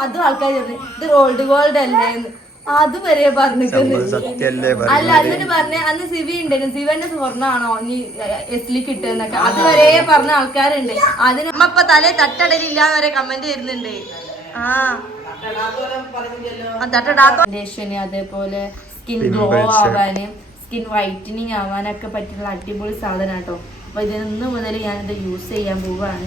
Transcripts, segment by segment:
അതും ആൾക്കാർ ഇത് ഓൾഡ് ഗോൾഡ് അല്ലേ? എന്ന്. അത് വരെ പറഞ്ഞിട്ടുണ്ട് സത്യല്ലേ അല്ല എന്നിട്ട് പറഞ്ഞ അന്ന് സിവി ഉണ്ടായിരുന്നു സിവന്റെ സ്വർണാണോ നീ എസ്ലിക്ക് ഇട്ടെന്നൊക്കെ അതുവരെ പറഞ്ഞ ആൾക്കാരുണ്ട്. അതിന് അമ്മപ്പൊ ഇപ്പൊ തലേ തട്ടടലില്ല വരെ കമന്റ് ചെയ്യുന്നുണ്ട് ആ. ഫൗണ്ടേഷന് അതേപോലെ സ്കിൻ ഗ്ലോ ആവാന് സ്കിൻ വൈറ്റനിങ് ആവാനൊക്കെ പറ്റുന്ന അടിപൊളി സാധനം കേട്ടോ അപ്പൊ ഇതിന്ന് മുതൽ ഞാനിത് യൂസ് ചെയ്യാൻ പോവാണ്.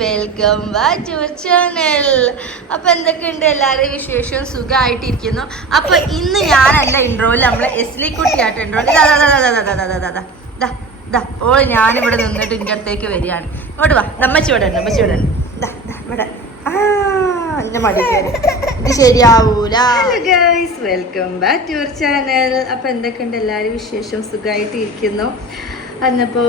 വെൽക്കം ബാക്ക് ടു ചാനൽ അപ്പൊ എന്തൊക്കെയുണ്ട് എല്ലാവരുടെയും വിശേഷം സുഖമായിട്ടിരിക്കുന്നു അപ്പോൾ ഇന്ന് ഞാനല്ല ഇൻട്രോയിൽ നമ്മളെ എസ്ലി കുട്ടിയായിട്ട് ഇൻട്രോയിൽ ഓൾ ഞാനിവിടെ നിന്നിട്ട് ഇന്റെ അടുത്തേക്ക് വരികയാണ് ഇങ്ങോട്ട് വാ നമ്മച്ചി ഇവിടെ ഉണ്ട് നമ്മച്ചി ഇവിടെ ഉണ്ട് ദാ, ദാ, ഇവിടെ ആ ഇത് ശരിയാവൂല guys welcome back to channel അപ്പൊ എന്തൊക്കെയുണ്ട് എല്ലാവരും വിശേഷം സുഖമായിട്ട് ഇരിക്കുന്നു അന്നപ്പോൾ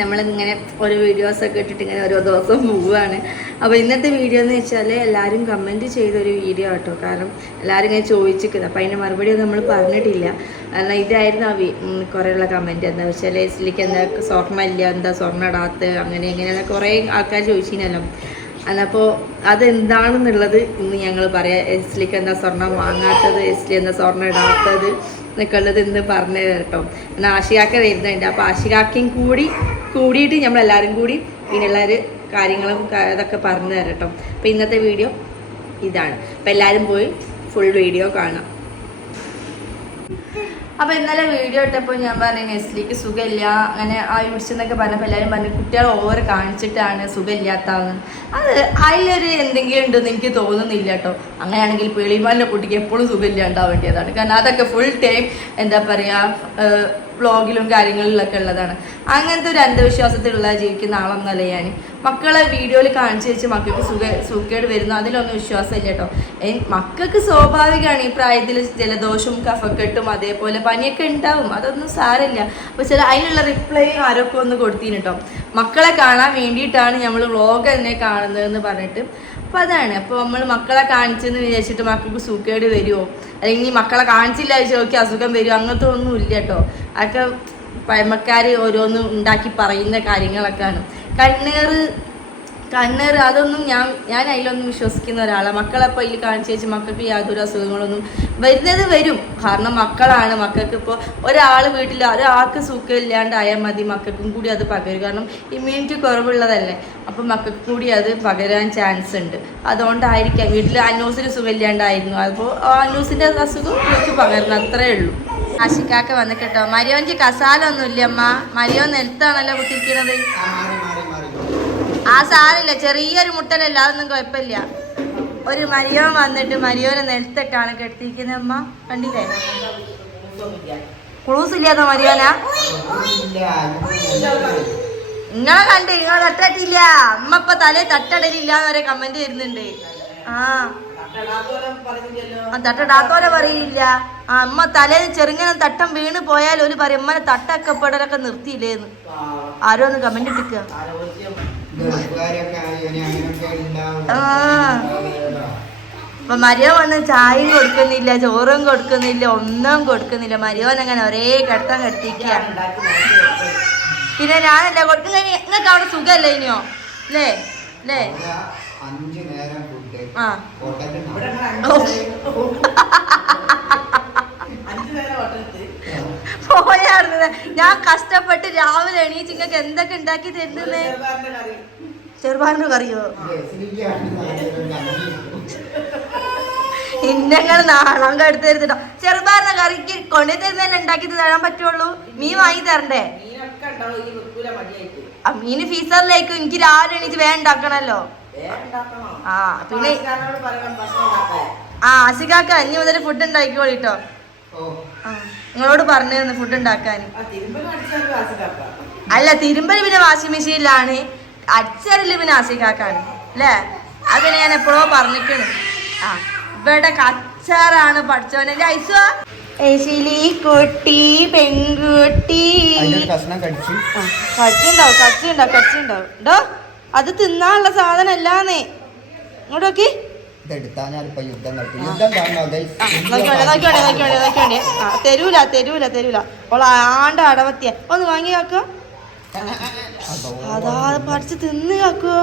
നമ്മളിങ്ങനെ ഓരോ വീഡിയോസൊക്കെ ഇട്ടിട്ട് ഇങ്ങനെ ഓരോ ദിവസം പോവുകയാണ് അപ്പോൾ ഇന്നത്തെ വീഡിയോ എന്ന് വെച്ചാൽ എല്ലാവരും കമന്റ് ചെയ്തൊരു വീഡിയോ ആട്ടോ. കാരണം എല്ലാവരും ഇങ്ങനെ ചോദിച്ചിരിക്കുന്നത് അപ്പോൾ അതിന്റെ മറുപടി ഒന്നും നമ്മൾ പറഞ്ഞിട്ടില്ല. കാരണം ഇതായിരുന്നു ആ കുറേയുള്ള കമന്റ് എന്താ വെച്ചാൽ എസ്ലിക്ക് എന്താ സ്വർണമില്ല എന്താ സ്വർണം ഇടാത്ത അങ്ങനെ ഇങ്ങനെ കുറേ ആൾക്കാർ ചോദിച്ചിരുന്നല്ലോ. അന്നപ്പോൾ അതെന്താണെന്നുള്ളത് ഇന്ന് ഞങ്ങൾ പറയാം. എസ്ലിക്ക് എന്താ സ്വർണം വാങ്ങാത്തത് എസ്ലി എന്താ സ്വർണം ഇടാത്തത് എന്നൊക്കെ എന്ന് പറഞ്ഞു കേട്ടോ. എന്നാൽ ആശികാക്ക വരുന്നുണ്ട്. അപ്പോൾ ആശികാക്കയും കൂടി കൂടിയിട്ട് നമ്മളെല്ലാവരും കൂടി ഇതിനുള്ള ഒരു കാര്യങ്ങളും അതൊക്കെ പറഞ്ഞു തരാം കേട്ടോ. അപ്പോൾ ഇന്നത്തെ വീഡിയോ ഇതാണ്. അപ്പോൾ എല്ലാവരും പോയി ഫുൾ വീഡിയോ കാണാം. അപ്പൊ ഇന്നലെ വീഡിയോ ഇട്ടപ്പോൾ ഞാൻ പറഞ്ഞു നെസ്ലിക്ക് സുഖമില്ല. അങ്ങനെ ആ വിളിച്ചെന്നൊക്കെ പറഞ്ഞപ്പോൾ എല്ലാവരും പറഞ്ഞു കുട്ടികൾ ഓവർ കാണിച്ചിട്ടാണ് സുഖമില്ലാത്തതെന്ന്. അത് അതിലൊരു എന്തെങ്കിലും ഉണ്ടെന്ന് എനിക്ക് തോന്നുന്നില്ല കേട്ടോ. അങ്ങനെയാണെങ്കിൽ പേളിമാലിന്റെ കുട്ടിക്ക് എപ്പോഴും സുഖമില്ല ഉണ്ടാവേണ്ടതാണ് കാരണം അതൊക്കെ ഫുൾ ടൈം എന്താ പറയുക വ്ളോഗിലും കാര്യങ്ങളിലൊക്കെ ഉള്ളതാണ്. അങ്ങനത്തെ ഒരു അന്ധവിശ്വാസത്തിലുള്ള ജീവിക്കുന്ന ആളൊന്നല്ല ഞാൻ. മക്കളെ വീഡിയോയിൽ കാണിച്ചു വെച്ച് മക്കൾക്ക് സുഖ സുഖേട് വരുന്നു. അതിലൊന്നും വിശ്വാസമില്ല കേട്ടോ. മക്കൾക്ക് സ്വാഭാവികമാണ് ഈ പ്രായത്തിൽ ജലദോഷവും കഫക്കെട്ടും അതേപോലെ പനിയൊക്കെ ഉണ്ടാവും. അതൊന്നും സാരമില്ല. അപ്പോൾ ചില അതിനുള്ള റിപ്ലൈ ആരൊക്കെ ഒന്ന് കൊടുത്തിന് കേട്ടോ മക്കളെ കാണാൻ വേണ്ടിയിട്ടാണ് നമ്മൾ വ്ളോഗ് തന്നെ കാണുന്നതെന്ന് പറഞ്ഞിട്ട്. അപ്പോൾ അതാണ്. അപ്പോൾ നമ്മൾ മക്കളെ കാണിച്ചെന്ന് വിചാരിച്ചിട്ട് മക്കൾക്ക് സുഖേട് വരുമോ അല്ലെങ്കിൽ മക്കളെ കാണിച്ചില്ല ചോദിക്കുക അസുഖം വരുമോ അങ്ങനത്തെ ഒന്നും ഇല്ല കേട്ടോ അതൊക്കെ പഴമക്കാർ ഓരോന്നും ഉണ്ടാക്കി പറയുന്ന കാര്യങ്ങളൊക്കെയാണ്. കണ്ണേറ് കണ്ണേറ് അതൊന്നും ഞാൻ ഞാൻ അതിലൊന്നും വിശ്വസിക്കുന്ന ഒരാളാണ് മക്കളപ്പോൾ അതിൽ കാണിച്ചു വെച്ച് മക്കൾക്ക് യാതൊരു അസുഖങ്ങളൊന്നും വരുന്നത് വരും. കാരണം മക്കളാണ്. മക്കൾക്ക് ഇപ്പോൾ ഒരാൾ വീട്ടിൽ ഒരാൾക്ക് സുഖം ഇല്ലാണ്ടായാൽ മതി മക്കൾക്കും കൂടി അത് പകരും. കാരണം ഇമ്മ്യൂണിറ്റി കുറവുള്ളതല്ലേ. അപ്പം മക്കൾക്ക് കൂടി അത് പകരാൻ ചാൻസ് ഉണ്ട്. അതുകൊണ്ടായിരിക്കാം. വീട്ടിൽ അന്നൂസിന് സുഖമില്ലാണ്ടായിരുന്നു. അപ്പോൾ ആ അന്നൂസിന്റെ അസുഖം എനിക്ക് പകരണം അത്രേ ഉള്ളൂ. ആശിക്കാക്ക വന്ന് കേട്ടോ. മരിയോന്റെ കസാലൊന്നുമില്ല അമ്മ. മരിയോ നിലത്താണല്ലോ കുത്തിരിക്കണത്? ആ സാധനമില്ല ചെറിയൊരു മുട്ടലല്ല അതൊന്നും കുഴപ്പമില്ല. ഒരു മരിയോൻ വന്നിട്ട് മരിയോനെ നിലത്തൊക്കെയാണ് കെട്ടിയിരിക്കുന്നത് അമ്മ. കണ്ടില്ലേ? ക്ലൂസ് ഇല്ലാത്ത മരിയോന? നിങ്ങളെ കണ്ട് നിങ്ങൾ തട്ടട്ടില്ല. അമ്മ ഇപ്പൊ തലേ തട്ടടലില്ല വരെ കമന്റ് വരുന്നുണ്ട്. ആ. തട്ടടാത്തോലെ പറയില്ല. ആ അമ്മ തലേ ചെറുങ്ങനെ തട്ടം വീണ് പോയാൽ ഒരു പറയും അമ്മനെ തട്ടൊക്കെ പെടലൊക്കെ നിർത്തിയില്ലേന്ന്. ആരോ ഒന്ന് കമന്റ് ഇട്ടിക്കുക അപ്പൊ മരിയോ വന്ന് ചായയും കൊടുക്കുന്നില്ല ചോറും കൊടുക്കുന്നില്ല ഒന്നും കൊടുക്കുന്നില്ല. മരിയോൻ അങ്ങനെ ഒരേ കടത്തം കെട്ടിക്കുക പിന്നെ ഞാനല്ല കൊടുക്കുന്ന? നിങ്ങൾക്ക് അവിടെ സുഖല്ലേ ഇനിയോ? അല്ലേ? അല്ലേ? ആ. ഹോട്ടലിൽ ഞാൻ കഷ്ടപ്പെട്ട് രാവിലെ എണീച്ച് നിങ്ങൾക്ക് എന്തൊക്കെ ഉണ്ടാക്കി തരുന്നേ? ചെറുപാറിന് കറിയോ? ഇന്നങ്ങൾ നാളം കെടുത്ത് തരുന്നുണ്ടോ? ചെറുപാറിന് കറിക്ക് കൊണ്ടു തരുന്നതന്നെ ഉണ്ടാക്കി തരാൻ പറ്റുള്ളൂ? മീൻ വാങ്ങി തരണ്ടേ? ആ മീന് ഫീസറിലേക്ക് എനിക്ക് രാവിലെ എണീച്ച് വേണ്ടാക്കണല്ലോ ഉണ്ടാക്കണല്ലോ. ആ പിന്നെ ആ ആശികാക്ക ഇനി മുതൽ ഫുഡ് ഉണ്ടാക്കിക്കോളിട്ടോ. ആ. നിങ്ങളോട് പറഞ്ഞിരുന്നു ഫുഡ് ഉണ്ടാക്കാൻ. അല്ല തിരുമ്പൽ പിന്നെ വാഷിംഗ് മെഷീനിലാണ്. അച്ചറിൽ പിന്നെ ആസിക്കാക്കാണ് അല്ലേ? അതിനെ ഞാൻ എപ്പോഴോ പറഞ്ഞിക്കണ് ആ ഇവിടെ കച്ചാറാണ് പഠിച്ചവനെ. ഐസുവാ ഏശിലി കുട്ടി പെൺകുട്ടി. കച്ചുണ്ടാവും കച്ചുണ്ടാവും കച്ചുണ്ടാവും ഡോ അത് തിന്നാനുള്ള സാധനം അല്ലാന്നേ ഇങ്ങോട്ടോക്കി ഇതെടുത്താ ഞാനിപ്പോ യുദ്ധം നടത്തി. യുദ്ധം ആ തരൂല തരൂല തരൂല. ഓൾ ആണ്ട അടവത്തിയ. ഒന്ന് വാങ്ങി കാക്കോ. അതാ പഠിച്ച് തിന്ന് കാക്കോ.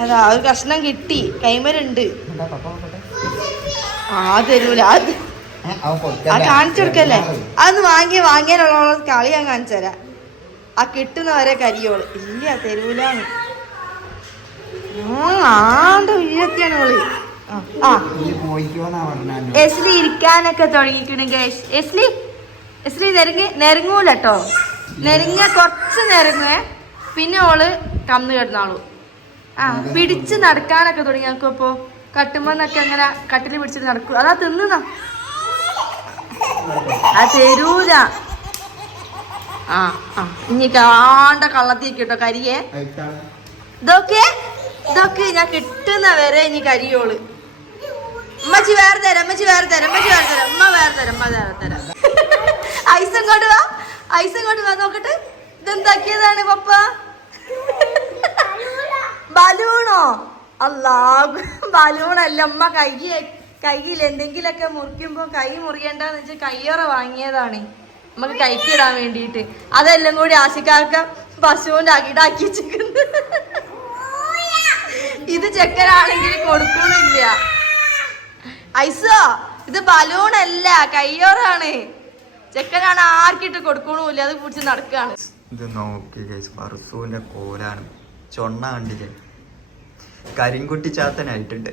അതാ ഒരു കഷ്ണം കിട്ടി. കൈമരുണ്ട് ആ തരൂല. അത് ആ കാണിച്ചു കൊടുക്കല്ലേ. അതൊന്ന് വാങ്ങി വാങ്ങിയാലുള്ള കളി ഞാൻ കാണിച്ചു തരാം. ആ കിട്ടുന്നവരെ കരിയോൾ. ഇല്ല തരൂലാന്ന്. ആണ്ട ഉയരത്തിയാണ് പറഞ്ഞാ എസ്ലി ഇരിക്കാനൊക്കെ തുടങ്ങിക്കണ് ഗൈസ് എസ്ലി എസ്ലി നെരുങ്ങി നെരുങ്ങൂല കേട്ടോ നെരുങ്ങ കുറച്ച് നെരുങ്ങേ പിന്നെ ഓൾ കന്ന് കിടന്നാളൂ. ആ പിടിച്ച് നടക്കാനൊക്കെ തുടങ്ങി നോക്കും ഇപ്പോ. കട്ടുമ്പോന്നൊക്കെ അങ്ങനെ കട്ടിൽ പിടിച്ചിട്ട് നടക്കും. അതാ തിന്നുന്ന. ആ തരൂല. ആ ആ. ഇനി കാണ്ട കള്ളത്തിക്ക് കേട്ടോ കരിയേ. ഇതൊക്കെ ഇതൊക്കെ ഞാൻ കിട്ടുന്ന വരെ ഇനി കരിയോൾ. അമ്മച്ചി വേറെ തരാം അമ്മച്ചി വേറെ തരാം അമ്മച്ചി വേറെ തരാം അമ്മ വേറെ തരാം അമ്മ വേറെ തരാം. ഐസ് ഇങ്ങോട്ട് വാ ഐസ് ഇങ്ങോട്ട് വാ നോക്കട്ടെ. ഇതെന്താക്കിയതാണ് പപ്പ? ബലൂണോ? അല്ലാ ബലൂണല്ല അമ്മ കൈ കൈയിൽ എന്തെങ്കിലുമൊക്കെ മുറിക്കുമ്പോ കൈ മുറിയണ്ടെന്ന് വെച്ചാൽ കയ്യോറ വാങ്ങിയതാണ്. നമുക്ക് കൈക്കിടാൻ വേണ്ടിയിട്ട്. അതെല്ലാം കൂടി ആശിക്കാക്ക പശുവിന്റെ അകിടാക്കി വെച്ചിരിക്കുന്നു ഇത് ചെക്കനാണെങ്കിൽ കൊടുക്കണില്ല. ഐസോ ഇത് ബലൂണല്ല കയ്യോറാണ്. ചെക്കനാണ് ആർക്കിട്ട് കൊടുക്കണമില്ല അത് പിടിച്ച് നടക്കാണ്. ഇത് നോക്കി കോലാണ്. ചൊണ്ണ കണ്ടില്ലേ? കരിങ്കുട്ടി ചാത്തനായിട്ടുണ്ട്.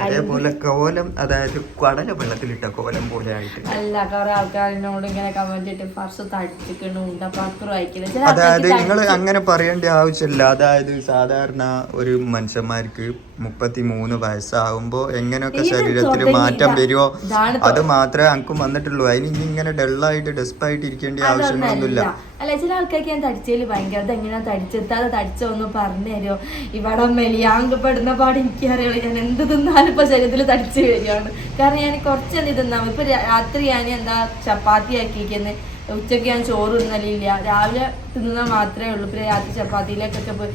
അതേപോലെ കോലം അതായത് കടല വെള്ളത്തിലിട്ട കോലം പോലെ ആയിട്ട്. അല്ല കുറെ ആൾക്കാരിനോട് ഇങ്ങനെ കമന്റ് ഇട്ട് ഫർസ് അയക്കില്ല ചില അതായത് നിങ്ങൾ അങ്ങനെ പറയേണ്ട ആവശ്യമില്ല. അതായത് സാധാരണ ഒരു മനുഷ്യന്മാർക്ക് മുപ്പത്തി മൂന്ന് വയസ്സാകുമ്പോ എങ്ങനെയൊക്കെ ശരീരത്തിൽ മാറ്റം വരുമോ അത് മാത്രമേ അങ്ങക്ക് വന്നിട്ടുള്ളൂ. അതിന് ഇനി ഇങ്ങനെ ഡള്ളായിട്ട് ഡെസ്പായിട്ട് ഇരിക്കേണ്ട ആവശ്യമൊന്നുമില്ല. അല്ല. ചില ആൾക്കാർക്ക് ഞാൻ തടിച്ചതിൽ ഭയങ്കര അതെങ്ങനെയാ തടിച്ചെത്താതെ തടിച്ചോ ഒന്ന് പറഞ്ഞു തരുമോ ഇവിടെ മെലിയാങ്കപ്പെടുന്ന പാട് എനിക്കറിയാം ഞാൻ എന്ത് തിന്നാലും ഇപ്പൊ ശരീരത്തിൽ തടിച്ച് വരികയാണ്. കാരണം ഞാൻ കുറച്ചെന്ത് തിന്നാം ഇപ്പൊ രാത്രി ഞാൻ എന്താ ചപ്പാത്തി ആക്കിയിരിക്കുന്നത് ഉച്ചയ്ക്ക് ഞാൻ ചോറ് തിന്നലില്ല. രാവിലെ തിന്നുന്ന മാത്രമേ ഉള്ളൂ. പിന്നെ രാത്രി ചപ്പാത്തിയിലേക്കൊക്കെ പോയി.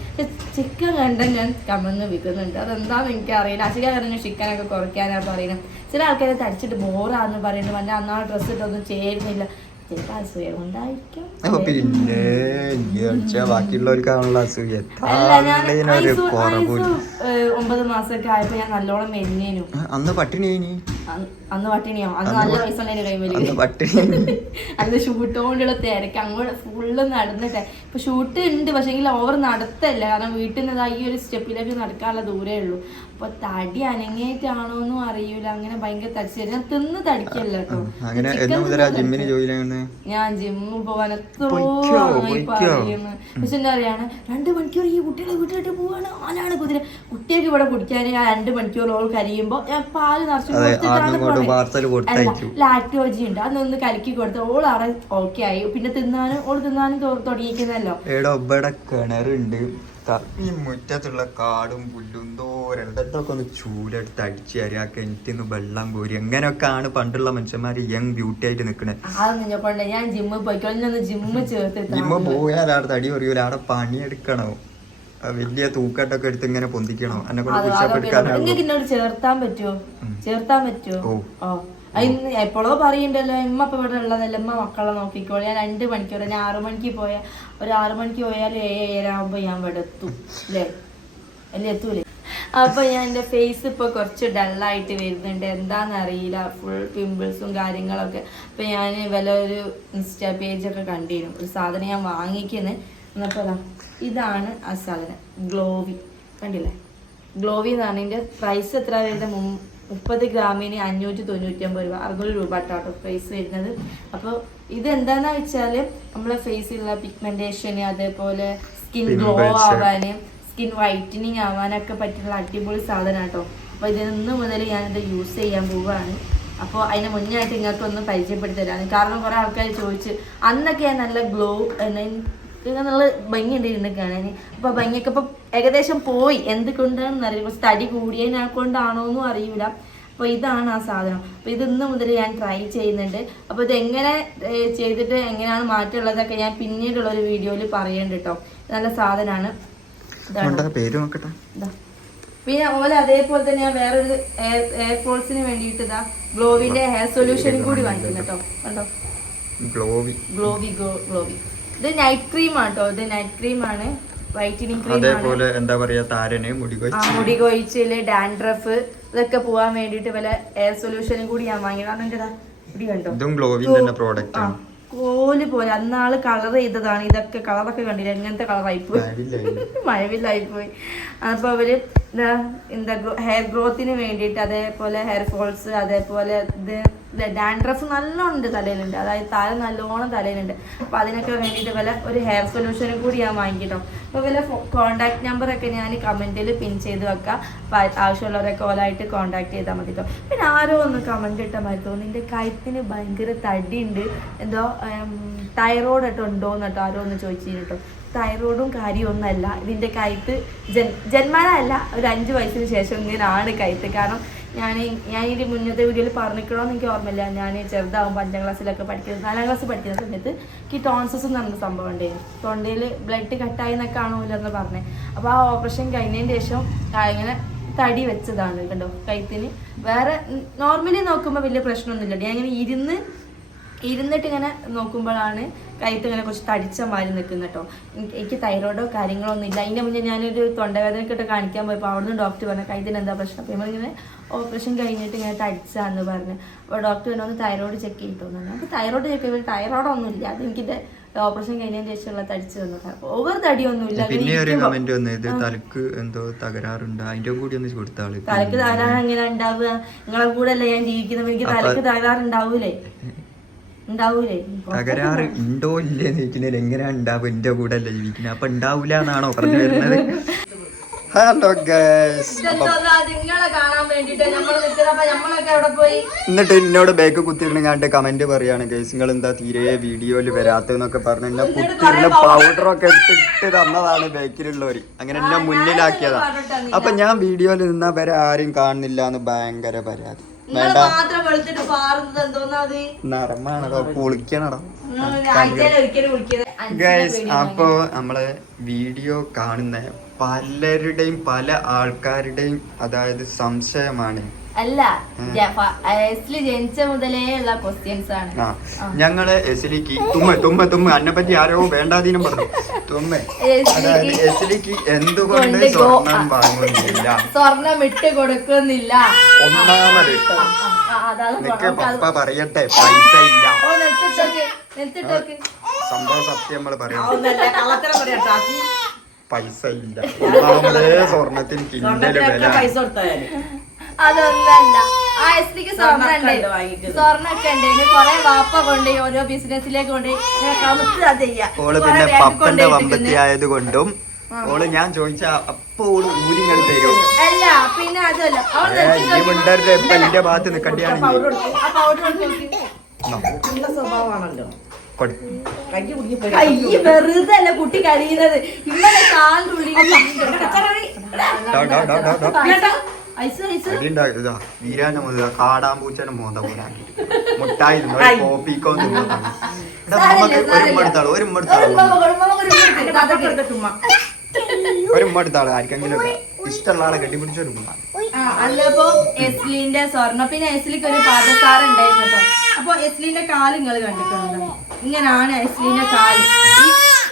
ചിക്കൻ കണ്ട ഞാൻ കമന്ന് വിൽക്കുന്നുണ്ട്. അതെന്താന്ന് എനിക്കറിയില്ല. അച്ഛൻ പറഞ്ഞു ചിക്കനൊക്കെ കുറയ്ക്കാനാ പറയുന്നത് ചില ആൾക്കാരെ തടിച്ചിട്ട് ബോറാന്ന് പറയുന്നത് അല്ല അന്നാ ഡ്രസ്സ് ഇട്ടൊന്നും ചേരുന്നില്ല. പിന്നെ ബാക്കിയുള്ളവർക്കാണല്ലോ അസൂയ. ഒമ്പത് മാസമൊക്കെ ആയപ്പോ ഞാൻ നല്ലോണം മെന്നേനു അന്ന് പട്ടിണി അന്ന് പട്ടിണിയോ അന്ന് നല്ല പൈസ ഉണ്ടായിരുന്നു കൈമൽ അന്ന് ഷൂട്ടോണ്ടുള്ള തിരക്ക്. അങ്ങോട്ട് ഫുള്ള് നടന്നിട്ടെ ഇപ്പൊ ഷൂട്ട് ഉണ്ട് പക്ഷെ ഓവർ നടത്തല്ല. കാരണം വീട്ടിൽ നിന്ന് ഈ ഒരു സ്റ്റെപ്പിലേക്ക് നടക്കാനുള്ള ദൂരേ ഉള്ളൂ. അപ്പൊ തടി അനങ്ങിയിട്ടാണോന്നും അറിയൂല. അങ്ങനെ ഭയങ്കര തടിച്ചു ഞാൻ തിന്ന് തടിക്കല്ല കേട്ടോ. എന്ന് ഞാൻ ജിമ്മിൽ പോവാൻ എത്രയോ. പറയുന്നു. പക്ഷെ എന്താ പറയാണ് രണ്ട് മണിക്കൂർ ഈ കുട്ടികളെ വീട്ടിലിട്ട് പോവാണ്. ആനാണ് കുതിര കുട്ടികൾക്ക് ഇവിടെ കുടിക്കാൻ ആ രണ്ട് മണിക്കൂർ ഓൾ കരിയുമ്പോ ഞാൻ പാൽ നിറച്ചു കൊടുത്തിട്ടാണ് പോണേ. പാർസൽ കൊടുത്തയച്ചു. ഉണ്ട്. അതൊന്ന് കലക്കി കൊടുത്ത് ഓൾ അവിടെ ഓക്കെ ആയി. പിന്നെ തിന്നാനും ഓൾ തിന്നാനും തുടങ്ങിയിരിക്കുന്നല്ലോ. എടോ ഇവിടെ കിണറുണ്ട് ഈ മുറ്റത്തുള്ള കാടും പുല്ലും തോരണ്ടൊക്കെ ഒന്ന് ചൂലെടുത്ത് അടിച്ചു തരിക. കിണറ്റിന്ന് വെള്ളം കോരി. എങ്ങനെയൊക്കെയാണ് പണ്ടുള്ള മനുഷ്യന്മാര് യങ് ബ്യൂട്ടി ആയിട്ട് നിൽക്കുന്നത് അതൊന്നും ഞാൻ ജിമ്മിൽ പോയിക്കോളെ ജിമ്മ് ചേർത്ത് ജിമ്മ് പോയാൽ അവിടെ തടി പറയൂല അവിടെ പണിയെടുക്കണോ. വലിയ തൂക്കാട്ടൊക്കെ എടുത്ത് ഇങ്ങനെ പൊന്തിക്കണോ? എന്നെ കൊണ്ട് പുഷപ്പ് നിങ്ങൾക്ക് എന്നോട് ചേർത്താൻ പറ്റുമോ ചേർത്താൻ പറ്റുമോ ഓ. ഇന്ന് എപ്പോഴോ പറയണ്ടല്ലോ ഇമ്മ ഇപ്പൊ ഇവിടെ ഉള്ളതല്ല ഇമ്മ മക്കളെ നോക്കിക്കോളൂ. ഞാൻ രണ്ട് മണിക്കൂർ ഞാൻ ആറു മണിക്ക് പോയ ഒരു ആറു മണിക്ക് പോയാൽ ഏഴ് ഏഴര ആകുമ്പോ ഞാൻ ഇവിടെ എത്തും അല്ലേ? അല്ലേ എത്തൂലേ? അപ്പൊ ഞാൻ എന്റെ ഫേസ് ഇപ്പൊ കുറച്ച് ഡള്ളായിട്ട് വരുന്നുണ്ട്. എന്താന്ന് അറിയില്ല ഫുൾ പിമ്പിൾസും കാര്യങ്ങളൊക്കെ. അപ്പൊ ഞാൻ വില ഒരു ഇൻസ്റ്റാ പേജൊക്കെ കണ്ടിരുന്നു. ഒരു സാധനം ഞാൻ വാങ്ങിക്കുന്നത് എന്നപ്പോ ഇതാണ് ആ സാധനം. ഗ്ലോവി. കണ്ടില്ലേ? ഗ്ലോവി എന്ന് പറഞ്ഞതിന്റെ പ്രൈസ് എത്ര വരുന്നത്? മു മുപ്പത് ഗ്രാമിന് അഞ്ഞൂറ്റി തൊണ്ണൂറ്റി അമ്പത് രൂപ. അറുന്നൂറ് രൂപ കേട്ടോ പ്രൈസ് വരുന്നത്. അപ്പോൾ ഇതെന്താണെന്ന് വെച്ചാൽ നമ്മളെ ഫേസിലുള്ള പിഗ്മെന്റേഷന് അതേപോലെ സ്കിൻ ഗ്ലോ ആവാൻ ആവാന് സ്കിൻ വൈറ്റനിങ് ആവാനൊക്കെ പറ്റിയുള്ള അടിപൊളി സാധനം കേട്ടോ അപ്പോൾ ഇതിന്ന് മുതൽ ഞാനിത് യൂസ് ചെയ്യാൻ പോവുകയാണ് അപ്പോൾ അതിന് മുന്നേ ആയിട്ട് നിങ്ങൾക്ക് ഒന്ന് പരിചയപ്പെടുത്തരാണ് കാരണം കുറേ ആൾക്കാർ ചോദിച്ച് അന്നൊക്കെ ഞാൻ നല്ല ഗ്ലോ നല്ല ഭംഗിയുണ്ട് ഇരുന്ന് കാണാൻ. അപ്പോൾ ഭംഗിയൊക്കെ ഇപ്പം ഏകദേശം പോയി. എന്ത് കൊണ്ടാണെന്ന് അറിയില്ല തടി കൂടിയതിനെ കൊണ്ടാണോ എന്നും അറിയില്ല. അപ്പോൾ ഇതാണ് ആ സാധനം. അപ്പോൾ ഇത് ഇന്ന് മുതൽ ഞാൻ ട്രൈ ചെയ്യുന്നുണ്ട്. അപ്പോൾ ഇത് എങ്ങനെ ചെയ്തിട്ട് എങ്ങനെയാണ് മാറ്റമുള്ളതൊക്കെ ഞാൻ പിന്നീടുള്ള ഒരു വീഡിയോയിൽ പറയേണ്ട കേട്ടോ നല്ല സാധനമാണ്. പിന്നെ ഓല അതേപോലെ തന്നെ ഞാൻ വേറൊരു എയർ എയർപോർട്സിന് വേണ്ടിയിട്ട് ഇതാ ഗ്ലോവിന്റെ ഹെയർ സൊല്യൂഷനും കൂടി വാങ്ങിക്കുന്നു കേട്ടോ കണ്ടോ? ഗ്ലോവി. ഗ്ലോവി ഗ്ലോവി. ഇത് നൈറ്റ് ക്രീം ആട്ടോ. ഇത് നൈറ്റ് ക്രീം ആണ്. വൈറ്റനിങ് ക്രീം അതേപോലെ എന്താ പറയാ താരന് മുടി മുടി കൊഴിച്ചിൽ ഡാൻഡ്രഫ് ഇതൊക്കെ പോവാൻ വേണ്ടിട്ട് വല്ല എയർ സൊല്യൂഷനും കൂടി ഞാൻ വാങ്ങിയതാണ് എന്റെ ഇതും ഗ്ലോവിന്റെ തന്നെ പ്രോഡക്റ്റ് ആണ്. കോൽ പോലെ. അന്നാൾ കളർ ചെയ്തതാണ്. ഇതൊക്കെ കളറൊക്കെ കണ്ടില്ല? എങ്ങനത്തെ കളറായി പോയി. മഴവില്ലായി പോയി അപ്പോൾ അവർ എന്താ എന്താ ഹെയർ ഗ്രോത്തിന് വേണ്ടിയിട്ട് അതേപോലെ ഹെയർ ഫോൾസ് അതേപോലെ ഇത് ഡാൻഡ്രഫ് നല്ലോണ്ട് തലയിലുണ്ട്. അതായത് തല നല്ലോണം തലയിലുണ്ട്. അപ്പോൾ അതിനൊക്കെ വേണ്ടിയിട്ട് വില ഒരു ഹെയർ സൊല്യൂഷനും കൂടി ഞാൻ വാങ്ങിക്കിട്ടോ. അപ്പോൾ വില കോൺടാക്ട് നമ്പറൊക്കെ ഞാൻ കമന്റിൽ പിൻ ചെയ്ത് വെക്കാം. അപ്പോൾ ആവശ്യമുള്ളവരൊക്കെ ഓലായിട്ട് കോൺടാക്ട് ചെയ്താൽ മതി കേട്ടോ പിന്നെ ആരോ ഒന്ന് കമന്റ് ഇട്ടാൽ മതി. തോന്നുന്നു നിന്റെ കഴുത്തിന് ഭയങ്കര തടിയുണ്ട്. എന്തോ തൈറോയ്ഡ് ആയിട്ട് ഉണ്ടോ എന്നിട്ടോ ആരോ ഒന്ന് ചോദിച്ചിരുന്നു കേട്ടോ തൈറോയിഡും കാര്യമൊന്നുമല്ല. ഇതിന്റെ കഴുത്ത് ജൻ ജന്മനല്ല ഒരു അഞ്ച് വയസ്സിന് ശേഷം ഇങ്ങനെ ആണ് കഴുത്ത് കാരണം ഞാൻ ഞാൻ ഇതിന്റെ മുന്നത്തെ വീഡിയോയിൽ പറഞ്ഞിക്കണമെന്ന് എനിക്ക് ഓർമ്മയില്ല. ഞാൻ ചെറുതാകുമ്പോൾ അഞ്ചാം ക്ലാസ്സിലൊക്കെ പഠിക്കുന്നത് നാലാം ക്ലാസ് പഠിക്കുന്ന സമയത്ത് ഈ ടോൺസസ് എന്ന് പറഞ്ഞ സംഭവം ഉണ്ടായിരുന്നു. തൊണ്ടയിൽ ബ്ലഡ് കട്ടായി എന്നൊക്കെ ആണോല്ലോ എന്ന് പറഞ്ഞത് അപ്പോൾ ആ ഓപ്പറേഷൻ കഴിഞ്ഞതിന് ശേഷം ഇങ്ങനെ തടി വെച്ചതാണ് കണ്ടോ കൈത്തിന് വേറെ നോർമലി നോക്കുമ്പോൾ വലിയ പ്രശ്നമൊന്നുമില്ല. ഞാൻ ഇങ്ങനെ ഇരുന്ന് ഇരുന്നിട്ട് ഇങ്ങനെ നോക്കുമ്പോഴാണ് കൈത്ത് ഇങ്ങനെ കുറച്ച് തടിച്ച മാതിരി നിൽക്കുന്നത് കേട്ടോ. എനിക്ക് തൈറോയിഡോ കാര്യങ്ങളോ ഒന്നും ഇല്ല അതിന്റെ മുന്നേ ഞാനൊരു തൊണ്ടവേദനക്കിട്ട് കാണിക്കാൻ പോയപ്പോൾ അവിടുന്ന് ഡോക്ടർ പറഞ്ഞു കൈത്തിന് എന്താ പ്രശ്നം? അപ്പോൾ ഇങ്ങനെ ഓപ്പറേഷൻ കഴിഞ്ഞിട്ട് ഇങ്ങനെ തടിച്ചാന്ന് പറഞ്ഞു. അപ്പോൾ ഡോക്ടർ പറഞ്ഞു ഒന്ന് തൈറോയിഡ് ചെക്ക് ചെയ്തിട്ടു പറഞ്ഞു. അപ്പോൾ തൈറോയിഡ് ചെക്ക് ചെയ്യുമ്പോൾ തൈറോയിഡ് ഒന്നുമില്ല അത് എനിക്ക് ഓപ്പറേഷൻ കഴിഞ്ഞതിന് ശേഷമുള്ള തടിച്ച് തന്നു ഓവർ തടിയൊന്നുമില്ല. ഒന്നുമില്ല പിന്നെ ഒരു കമന്റ് വന്നു ഇത് തലക്ക് എന്തോ തകരാറുണ്ട്. അതിന്റെ കൂടി ഒന്ന് കൊടുത്താൾ തലക്ക് തകരാറ് എങ്ങനെ ഉണ്ടാവുക? നിങ്ങളെ കൂടെ അല്ലേ ഞാൻ ജീവിക്കുന്നത് എനിക്ക് തലക്ക് തകരാറ് ഉണ്ടാവൂലേ ഉണ്ടാവൂലേ തകരാറ് ഉണ്ടോ ഇല്ലേ ചോദിക്കുന്നത് എങ്ങനെയാ ഉണ്ടാവും? എന്റെ കൂടെ അല്ലേ ജീവിക്കുന്നത്? അപ്പൊ ഉണ്ടാവൂല എന്നാണോ പറഞ്ഞു വരുന്നത്? ഹലോ ഗൈസ് എന്നിട്ട് എന്നോട് ബേക്ക് കുത്തിരുന്ന് കണ്ട് കമന്റ് പറയാണ്. ഗൈസ് നിങ്ങൾ എന്താ തീരെ വീഡിയോയിൽ വരാത്തെന്നൊക്കെ പറഞ്ഞ് എന്നെ കുത്തിരുന്ന് ഒക്കെ എടുത്തിട്ട് തന്നതാണ് ബാക്കിലുള്ളവര്. അങ്ങനെ എന്നെ മുന്നിലാക്കിയതാ. അപ്പൊ ഞാൻ വീഡിയോയിൽ നിന്നാ വരെ ആരും കാണുന്നില്ല എന്ന് ഭയങ്കര പരാതി. മാത്രം വെളുത്തിട്ട് പാറുന്നത് കുളിക്കണടോ. ഗൈസ് അപ്പോ നമ്മൾ വീഡിയോ കാണുന്ന പലരുടെയും പല ആൾക്കാരുടെയും അതായത് സംശയമാണ്. അല്ല എസ്ലി ജനിച്ച മുതലേ ഉള്ള ക്വസ്റ്റ്യൻസ് ആണ്. ഞങ്ങൾ എസ്ലിക്ക് തുമ്മ തുമ്മ തുമ്മ. അന്നെ പറ്റി ആരോ വേണ്ടാതീനം പറഞ്ഞു. തുമ്മ. എസ്ലിക്ക് എസ്ലിക്ക് എന്തുകൊണ്ട് സ്വർണം വാങ്ങുന്നില്ല? സ്വർണം ഇട്ട് കൊടുക്കുന്നില്ല. ഒന്നാമത് അത് പപ്പ പറയട്ടെ പൈസ ഇല്ല. സംഭവ സത്യം നമ്മൾ പറയാം. ഒന്നല്ല കള്ളത്തരം പറയാ പൈസ ഇല്ല. ഒന്നാമതേ സ്വർണത്തിന് കിണ്ടൽ വില. അതൊന്നല്ല. ആ എസ്ലിക്ക് സ്വർണം ഉണ്ട് ഉണ്ട് വാങ്ങിക്കുന്നത്. സ്വർണൊക്കെ ഉണ്ട് കൊറേ വാപ്പ കൊണ്ട് ഓരോ ബിസിനസ്സിലേക്ക് കൊണ്ട് കമുത്താ ചെയ്യാ. ഓൾ പിന്നെ പപ്പന്റെ വമ്പത്തി. ആയത് കൊണ്ടും ഓൾ ഞാൻ ചോദിച്ച അപ്പൊ ഓൾ ഊരിങ്ങൾ തരും. അല്ല പിന്നെ അതല്ല മിണ്ടരുത്. ഇപ്പൊ എന്റെ ഭാഗത്ത് നല്ല സ്വഭാവമാണല്ലോ. വെറുതെ അല്ല കുട്ടി കഴിയുന്നത് ഇന്നലെ കാലിന്റെ വീരാന്റെ മുതല പോലെ മുട്ടായി കോപ്പിക്കോ ആർക്കെങ്കിലും ഇഷ്ടമുള്ള ആളെ കെട്ടിപ്പിടിച്ച അല്ലപ്പോ എസ്ലിന്റെ സ്വർണ. പിന്നെ എസ്ലിക്ക് ഒരു പാദസാര ഉണ്ടായിരുന്നു കേട്ടോ. അപ്പൊ എസ്ലിന്റെ കാൽ നിങ്ങൾ കണ്ടിട്ടുണ്ടോ? ഇങ്ങനാണ് എസ്ലിന്റെ കാൽ. ഈ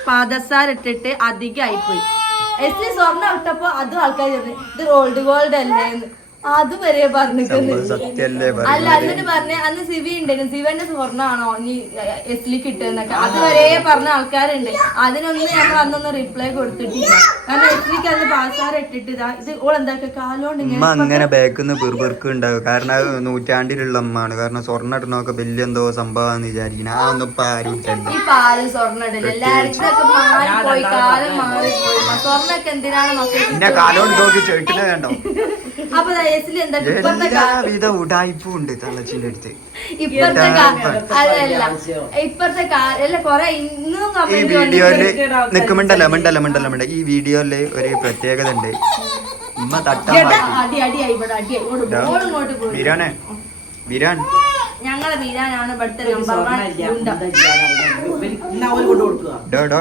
പാദസാര ഇട്ടിട്ട് അധികമായി പോയി എസ്ലി സ്വർണം ഇട്ടപ്പോ അതും ആൾക്കാർ ഇത് ഓൾഡ് ഗോൾഡ് അല്ലേ? എന്ന് അതും വരെ പറഞ്ഞിരിക്കുന്നു സംഭവം സത്യല്ലേ അല്ല എന്നിട്ട് പറഞ്ഞ അന്ന് സിവി ഉണ്ടായിരുന്നു സിവന്റെ സ്വർണാണോ നീ എസ്ലി കിട്ടുന്നൊക്കെ. അതുവരെ പറഞ്ഞ ആൾക്കാരുണ്ട്. അതിനൊന്നും ഞങ്ങൾ അന്നൊന്നും റിപ്ലൈ കൊടുത്തിട്ടില്ല. കാരണം എസ്ലിക്ക് അന്ന് പാസ്സാർ ഇട്ടിട്ട് ഇതാ ഇത് ഓൾ എന്താക്കെ കാലോണ്ട് ഉമ്മ അങ്ങനെ ബാക്കിന്ന് പിറുപിറുക്ക് ഉണ്ടാവും കാരണം അത് നൂറ്റാണ്ടിലുള്ള അമ്മാണ് കാരണം സ്വർണ ഇടണമൊക്കെ വലിയ എന്തോ സംഭവമാണെന്ന് വിചാരിക്കുന്നത് ആ ഒന്നും ഇപ്പൊ ആരും ഈ പാലും സ്വർണ ഇടില്ല എല്ലാവർക്കും ഒക്കെ മാറിപ്പോയി കാലം മാറിപ്പോയി. സ്വർണൊക്കെ എന്തിനാണ് കാലോണ്ട് നോക്കി ചോദിക്കുന്നത് വേണ്ടോ അപ്പൊ എന്താ ഇപ്പഴത്തെ കാ- എല്ലാവിധ ഉടായ്പും ഉണ്ട് തള്ളച്ചിന്റെ അടുത്ത്. ഇപ്പഴത്തെ കാ- അതല്ല. ഇപ്പഴത്തെ കാ- അല്ല കൊറേ ഇന്നും ഈ വീഡിയോയിൽ നിക്കുമുണ്ടല്ലോ മിണ്ടല്ലോ മിണ്ടല്ലോ മിണ്ട ഈ വീഡിയോയിൽ ഒരു പ്രത്യേകത ഉണ്ട്. ഉമ്മ തട്ടാൻ അടി അടിയായി ഇവിടെ അടിയായി ഇങ്ങോട്ട് ഇതാ. ബോൾ ഇങ്ങോട്ട് പോയി. ബിരാനെ ബിരാൻ ഞങ്ങളെ ഇവിടുത്തെ നമ്പർ വൺ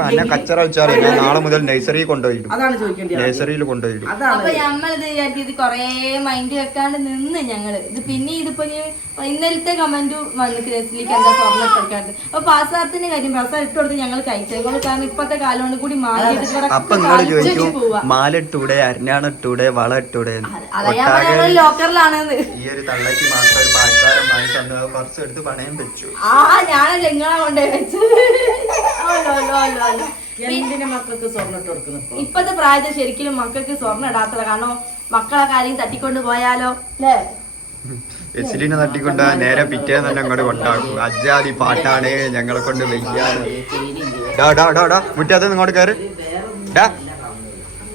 എന്നെ കച്ചറ വെച്ചാൽ ഞാൻ നാളെ മുതൽ നഴ്സറി കൊണ്ടുപോയിട്ടു അതാണ് ചോദിക്കേണ്ടത് നഴ്സറിയിൽ കൊണ്ടുപോയിട്ടു അപ്പൊ ഞമ്മളിത് ഇത് കൊറേ മൈൻഡ് വെക്കാണ്ട് നിന്ന് ഞങ്ങൾ. ഇത് പിന്നെ ഇതിപ്പോ ഇനി ഇന്നലത്തെ കമന്റ് വന്നിട്ട് ക്രേസിലേക്ക് എന്താ സ്വർണം അപ്പൊ പാസാർത്തിന്റെ കാര്യം പാസാർ ഇട്ട് കൊടുത്ത് ഞങ്ങൾ കഴിച്ചേക്കോളൂ കാരണം ഇപ്പത്തെ കാലം കൊണ്ട് കൂടി മാല അപ്പൊ നിങ്ങൾ ചോദിക്കും മാല ഇട്ടൂടെ അരഞ്ഞാണ് ഇട്ടൂടെ വള ഇട്ടൂടെ? ലോക്കറിലാണെന്ന് ഈ ഒരു തള്ളക്ക് മാത്രം വാങ്ങി തന്നത് കുറച്ച് എടുത്ത് പണയം വെച്ചു. ആ ഞാനല്ല ഇങ്ങളെ കൊണ്ടേ വെച്ചു. എന്തിനാ മക്കൾക്ക് സ്വർണം ഇട്ട് കൊടുക്കുന്നു ഇപ്പൊ? ഇപ്പത്തെ പ്രായത്തിൽ ശരിക്കും മക്കൾക്ക് സ്വർണം ഇടാത്തത്. കാരണം മക്കളെ കാര്യം തട്ടിക്കൊണ്ട് പോയാലോ അല്ലേ? എസിലിനെ തട്ടിക്കൊണ്ട് നേരെ പിറ്റേന്ന് തന്നെ അങ്ങോട്ട് കൊണ്ടാക്കും. അജാതി പാട്ടാണ് ഞങ്ങളെ കൊണ്ട് വെയ്യാണ് ഡാ ഡാ ഡാ ഡാ. മുറ്റത്ത് ഇങ്ങോട്ട് കയറി. ഡാ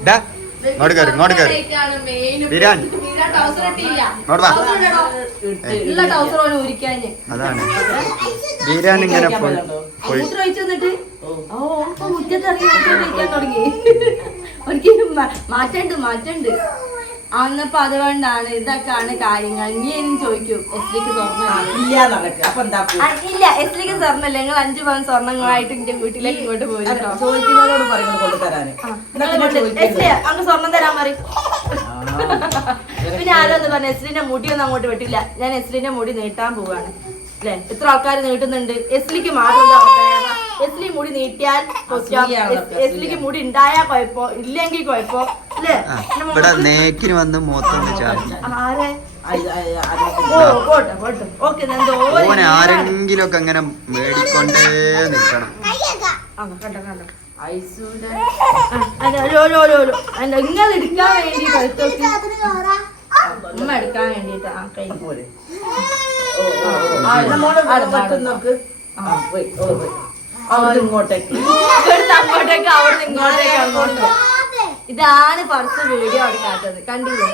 ഡാ. ഇങ്ങോട്ട് കയറി ഇങ്ങോട്ട് കയറി. ബിരാൻ. ഇങ്ങോട്ട് വാ. അതാണ്. ബിരാൻ ഇങ്ങനെ പോയി പോയി. മാറ്റണ്ട് മാറ്റണ്ട്. അന്നപ്പോ അതുകൊണ്ടാണ് ഇതൊക്കെയാണ് കാര്യങ്ങൾ. ഇനി ഇനി ചോദിക്കും? എസ്ലിക്ക് സ്വർണം ഇല്ല? നടക്കുക അപ്പൊ എന്താക്കും ഇല്ല എസ്ലിക്ക് സ്വർണല്ല നിങ്ങൾ അഞ്ചു പവൻ സ്വർണങ്ങളായിട്ട് എന്റെ വീട്ടിലേക്ക് ഇങ്ങോട്ട് പോയി കേട്ടോ. ചോദിക്കുന്നവരോട് പറയുന്നത് കൊണ്ട് തരാന്. ആ, എന്നാ നിങ്ങൾ പിന്നെ കൊണ്ട് എസ്ലി അങ്ങ് സ്വർണം തരാൻ പറയും. പിന്നെ ആരോ ഒന്ന് പറഞ്ഞു എസ്ലിന്റെ മുടിയൊന്നും അങ്ങോട്ട് വെട്ടില്ല. ഞാൻ എസ്ലിന്റെ മുടി നീട്ടാൻ പോവാണ്. അല്ലെ എത്ര ആൾക്കാർ നീട്ടുന്നുണ്ട്. എസ്ലിക്ക് മാത്രം? എസ്ലി മുടി നീട്ടിയാൽ. എസ്ലിക്ക് മുടി ഉണ്ടായാൽ കുഴപ്പോ ഇല്ലെങ്കിൽ കുഴപ്പോ അല്ലേ? ഇവിടെ നേക്കിന് വന്ന് മൂത്തൊന്ന് ചാടി ആരെ? ആരെങ്കിലും ഒക്കെ അങ്ങനെ മേടിക്കൊണ്ടേ നിൽക്കണം. നിങ്ങൾ എടുക്കാൻ വേണ്ടി ഉമ്മ എടുക്കാൻ വേണ്ടിട്ട് ആ കൈ. പോലെ. നോക്ക്. ആ, പോയി, ഓ, പോയി. അവിടുന്ന് ഇങ്ങോട്ടേക്ക് ഇവിടുന്ന് അങ്ങോട്ടേക്ക് അവിടെ ഇങ്ങോട്ടേക്ക് അങ്ങോട്ട് ഇതാണ് പറിച്ച് വീഡിയോ എടുക്കാത്തത് കണ്ടില്ലേ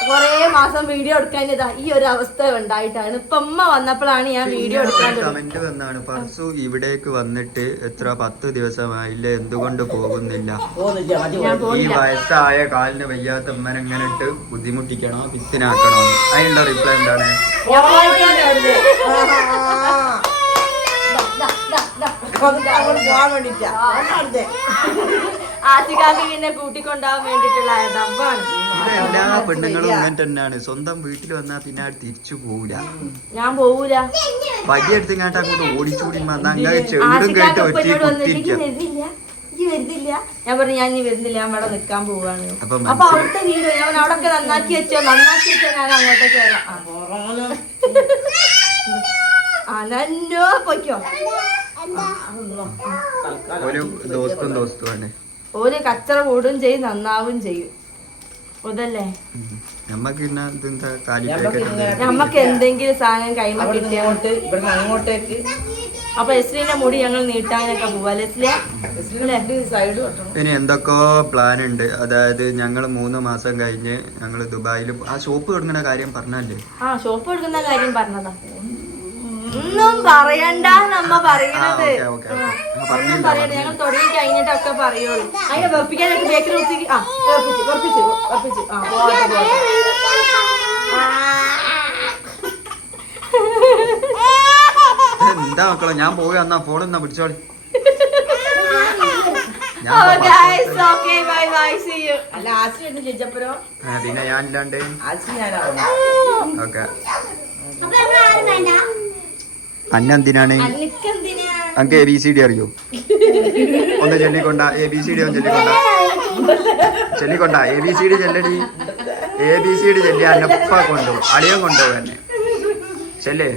കൊറേ മാസം വീഡിയോ എടുക്കാൻ ഇതാ ഈ ഒരു അവസ്ഥ ഉണ്ടായിട്ടാണ് ഇപ്പൊ അമ്മ വന്നപ്പോഴാണ് ഞാൻ വീഡിയോ എടുക്കാൻ കമന്റ് വന്നാണ് പർസു ഇവിടേക്ക് വന്നിട്ട് എത്ര പത്ത് ദിവസമായില്ല എന്തുകൊണ്ട് പോകുന്നില്ല ഈ വയസ്സായ കാലിന് വയ്യാത്ത ഉമ്മനെ എങ്ങനെ ഇട്ട് ബുദ്ധിമുട്ടിക്കണോ പിത്തിനാക്കണോ അതിനുള്ള റിപ്ലൈ എന്താണ് ഞാൻ പോയിട്ടുണ്ട്. ദാ, ദാ, ദാ, ദാ. അങ്ങോട്ട് അങ്ങോട്ട് പോകാൻ വേണ്ടിട്ടാ അതെ ആസിക്കാക്ക് പിന്നെ കൂട്ടിക്കൊണ്ടാവാൻ വേണ്ടിട്ടുള്ള ഡബ്ബാണ് ഇവിടെ എല്ലാ പെണ്ണുങ്ങളും ഇങ്ങനെ തന്നെയാണ്. സ്വന്തം വീട്ടിൽ വന്നാൽ പിന്നെ തിരിച്ചു പോവില്ല. ഞാൻ പോവൂല. പടി ഇങ്ങോട്ട് അങ്ങോട്ട് ഓടിച്ചൂടി വന്നാ അങ്ങനെ ചെവിടും കേട്ട് ഒറ്റ എന്നോട് വന്നിട്ട് "ഇയ്യ് കുത്തിരിക്കാം വരുന്നില്ല ഇയ്യ് വരുന്നില്ല. ഞാൻ പറഞ്ഞു ഞാൻ ഇനി വരുന്നില്ല ഞാൻ അവിടെ നിൽക്കാൻ പോവാണ്. അപ്പൊ അവിടുത്തെ വീട് ഞാൻ അവിടെ ഒക്കെ നന്നാക്കി വെച്ചോ നന്നാക്കി വെച്ചോ ഞാൻ അങ്ങോട്ടേക്ക് വരാം. ആ. അനന്നോ പൊയ്ക്കോ. ഒരു ദോസ്തും ദോസ്തുമാണ് ഓര് കച്ചറ കൂടും ചെയ്യും നന്നാവും ചെയ്യും. അതല്ലേ? നമ്മക്ക് നമ്മക്ക് എന്തെങ്കിലും? സാധനം കൈമ ഇങ്ങോട്ട് ഇവിടുന്ന് അങ്ങോട്ടേക്ക്. അപ്പൊ എസ്ലിന്റെ മുടി ഞങ്ങൾ നീട്ടാനൊക്കെ പോവാ. ഇനി എന്തൊക്കെയോ പ്ലാൻ ഉണ്ട്. അതായത് ഞങ്ങൾ മൂന്ന് മാസം കഴിഞ്ഞ് ഞങ്ങൾ ദുബായിൽ ആ ഷോപ്പ് തുടങ്ങുന്ന കാര്യം പറഞ്ഞല്ലേ ആ ഷോപ്പ് എടുക്കുന്ന കാര്യം പറഞ്ഞതാ. ഒന്നും പറയണ്ട നമ്മ. ആ, ഒന്നും പറയണ്ട ഞങ്ങൾ തുടങ്ങി കഴിഞ്ഞിട്ടൊക്കെ പറയുള്ളൂ. അതിനെ വെപ്പിക്കാനായിട്ട് ബേക്കറി വെച്ച് ആ വെപ്പിച്ച് വെപ്പിച്ച് വെപ്പിച്ച്. ആ എന്താ മക്കളെ? ഞാൻ പോയി വന്നാ ഫോൺ എന്നാ പിടിച്ചോളി. ഞാൻ പോ- guys, okay, bye, bye, see you. അല്ല ആസി എന്ന് ചോദിച്ചപ്പോഴോ ആ, പിന്നെ ഞാൻ ഇല്ലാണ്ട്. ആസി ഞാനാവും ഓക്കെ. അന്നെന്തിനാണ്? എന്തിനാണ് അങ്ങക്ക് എ ബി സി ഡി അറിയോ? ഒന്ന് ചൊല്ലിക്കൊണ്ട എ ബി സി ഡി ഒന്ന് ചൊല്ലിക്കൊണ്ട. ചൊല്ലിക്കൊണ്ട എ ബി സി ഡി ചെല്ലടി. എ ബി സി ഡി ചെല്ലി അന്നപ്പ കൊണ്ടുപോകും അളിയൻ കൊണ്ടുപോകും എന്നെ. ചെല്ലേ.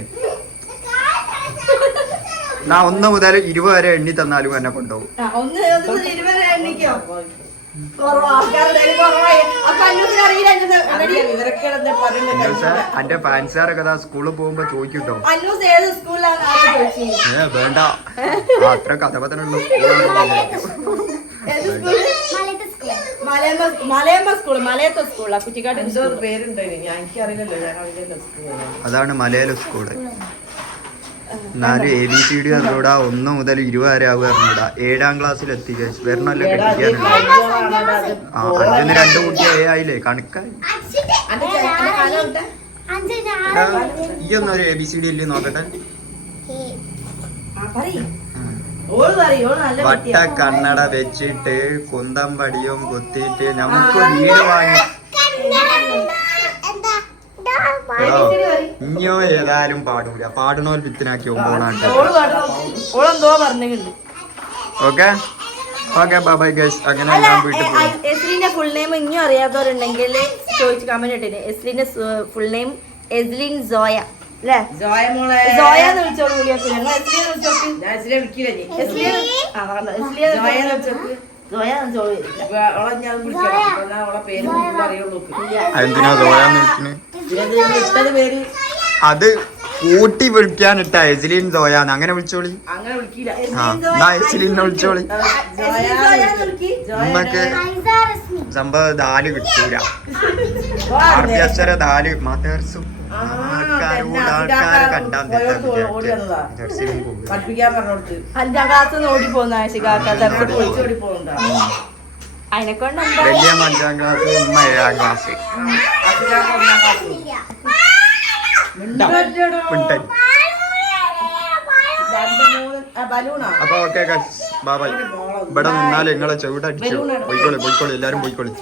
നാ ഒന്ന് മുതൽ ഇരുപത് വരെ എണ്ണി തന്നാലും എന്നെ കൊണ്ടുപോകും എന്റെ ഫാൻസുകാരൊക്കെ സ്കൂളിൽ പോകുമ്പോ ചോദിക്കൂട്ടോ? വേണ്ട. അത്ര അറിയില്ലല്ലോ അതാണ് മലയാള സ്കൂൾ. എന്നാലും എ ബി സി ഡി അറിഞ്ഞൂടാ. ഒന്ന് മുതൽ ഇരുപത് വരെ ആവുക അറിഞ്ഞൂടാ. ഏഴാം ക്ലാസ്സിൽ എത്തി ഗൈസ് കഴിഞ്ഞോളാണ് അത് ആ അഞ്ചിന് രണ്ട് കുട്ടി ഏ ആയില്ലേ? കണക്കായി. ഈ ഒന്നൊരു എ ബി സി ഡി അല്ലേ നോക്കട്ടെ? വട്ട. കണ്ണട വെച്ചിട്ട് കുന്തം പടിയും കുത്തിയിട്ട് നമുക്ക് വീട് വാങ്ങി എടോ, ഇനിയോ ഏതായാലും പാടൂല. പാടണോൽ വിത്തിനാക്കി ഓളെന്തോ പറഞ്ഞിട്ടുണ്ട്. ഓക്കെ? ഓക്കെ ബൈ ഗൈസ് അങ്ങനെ ഞാൻ വീട്ടിൽ പോയി. എസ്ലിന്റെ ഫുൾ നെയിം ഇനിയും അറിയാത്തവരുണ്ടെങ്കിൽ ചോദിച്ച് കമന്റ് ഇട്ടിന്. എസ്ലിന്റെ ഫുൾ നെയിം എസ്ലിൻ സോയ. മോളെ. സോയ എന്ന് വിളിച്ചോളൂ അത് കൂട്ടി വിളിക്കാനിട്ട എസിലിൻ ദോയാന്ന് അങ്ങനെ വിളിച്ചോളി. എസിലിനെ വിളിച്ചോളി. നമ്മക്ക് സംഭവം ദാൽ കിട്ടൂല. വാ, അറബി അക്ഷര ദാൽ. പോകണ്ട അതിനെ കൊണ്ട് വലിയ അഞ്ചാം ക്ലാസ് ഉമ്മ ഏഴാം ക്ലാസ്. അപ്പൊ ഓക്കെ ബാബായ് ഇവിടെ നിന്നാലും നിങ്ങളെ ചുവടടിച്ചു പോയിക്കോളി പോയിക്കോളി. എല്ലാരും പോയിക്കോളി.